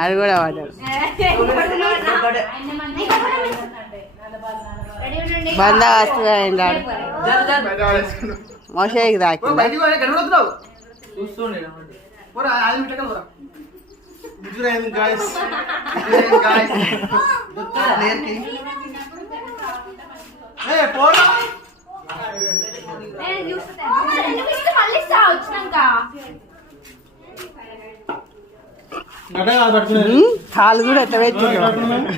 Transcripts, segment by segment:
ఆడు కూడా పడ్డాడు. బందోబస్తు అయిందాడు మోషేకి దాకి కాలు కూడా ఎట్లా పెట్టుకున్నాడు.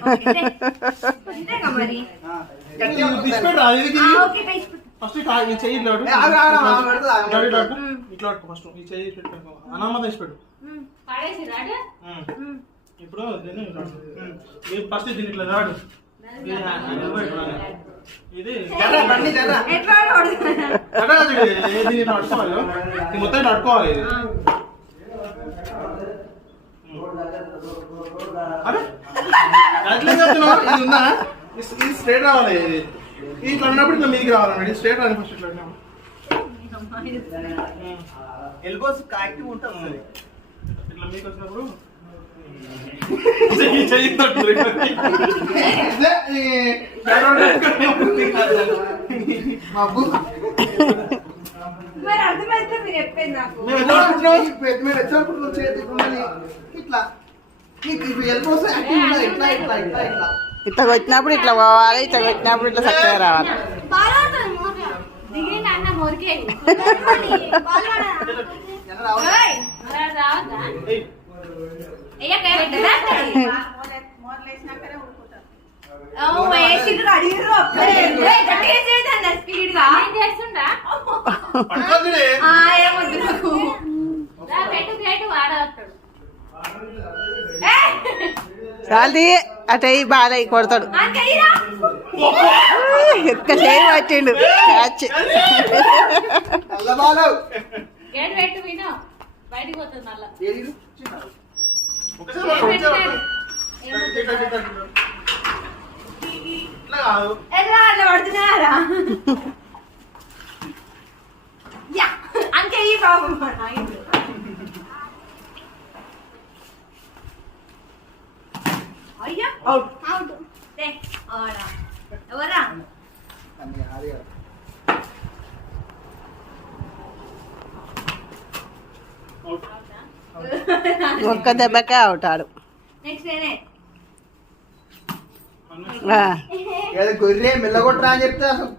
ఇప్పుడు ఫస్ట్ దీన్ని ఇట్లా రాడు ఇది మొత్తం నడుకోవాలి. అరే ఉందా ఇది స్ట్రేట్ రావాలి. ఇట్లా అన్నప్పుడు ఇట్లా మీదికి రావాలండి. స్ట్రేట్ రాని ఫస్ట్ ఇట్లా ఎల్బోస్ యాక్టివ్ ఉంటుంది. ఇట్లా మీకు వచ్చినప్పుడు ఇట్లా వచ్చినప్పుడు ఇట్లా పోవాలి, ఇట్లా వచ్చినప్పుడు ఇట్లా చక్కగా రావాలి. చాలది అటు బాలయ్య కొడతాడు. ఎక్క చేయి పట్టిండు క్యాచ్. ఒక్క దెబ్బకే అవుతాడు. గొర్రె మెల్లగొట్టరా అని చెప్తే అసలు